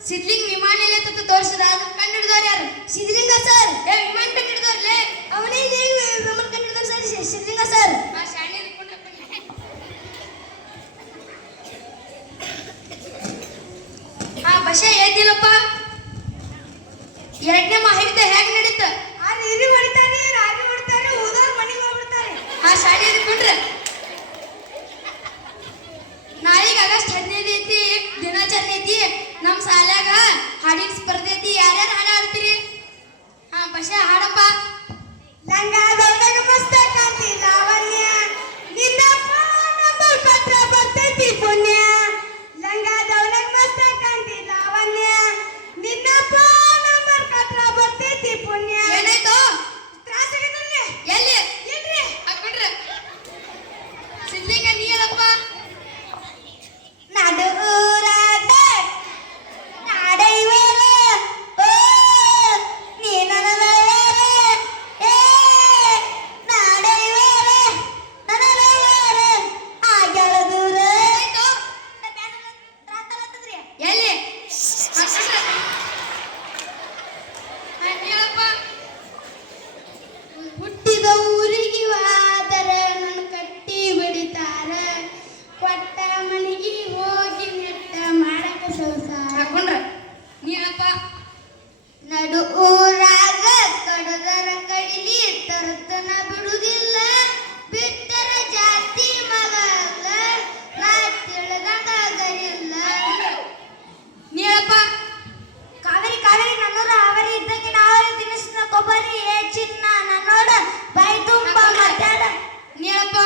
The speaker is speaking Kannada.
ಸಿದ್ಲಿಂಗ್ ವಿಮಾನ ಇಲ್ಲ ಅಂತ ತೋರಿಸಿದ? ಅದನ್ನ ಕಂಡು ಯಾರು? ಸಿದ್ಲಿಂಗ ಸರ್ ಏ ವಿಮಾನ ಕಂಡು ಲೇ. ಅವನೇ ವಿಮಾನ ಕಂಡು ಹಿಡಿದವ್ರು ಸರ್ ಸಿದ್ಲಿಂಗ ಸರ್ ಹಾ ಭಾಷೆ ಏನಿಲ್ಲಪ್ಪ? ಎರಡನೇ ಮಾಹಿತಿ ಹೇಗೆ ನಡೀತ? ಆ ನೀರಿ ಹೊಡಿತಾರೆ ರಾಗಿ ಹೊಡಿತಾರೆ ಓದೋರು ಮನೆಗೆ ಹೋಗ್ಬಿಡ್ತಾರೆ ಆ ಶಾಲೆ ಇದ್ಕೊಂಡ್ರೆ ನಮ್ ಶಾಲ್ಯಾಗ ಹಾಡಿನ ಸ್ಪರ್ಧೆತಿ ಯಾರ್ಯಾರು ಹಾಡು ಹಾಡ್ತೀರಿ ಹಾ ಬಶೆ ಹಾಡಪ್ಪ ಬೆಳಗಿನ ಆಹಾರ ಕೊಬ್ಬರಿ ಎ ಚಿನ್ನ ನೋಡ ಬೈ ತುಂಬ ಮಾತಾಡ ನೀಳಪ್ಪ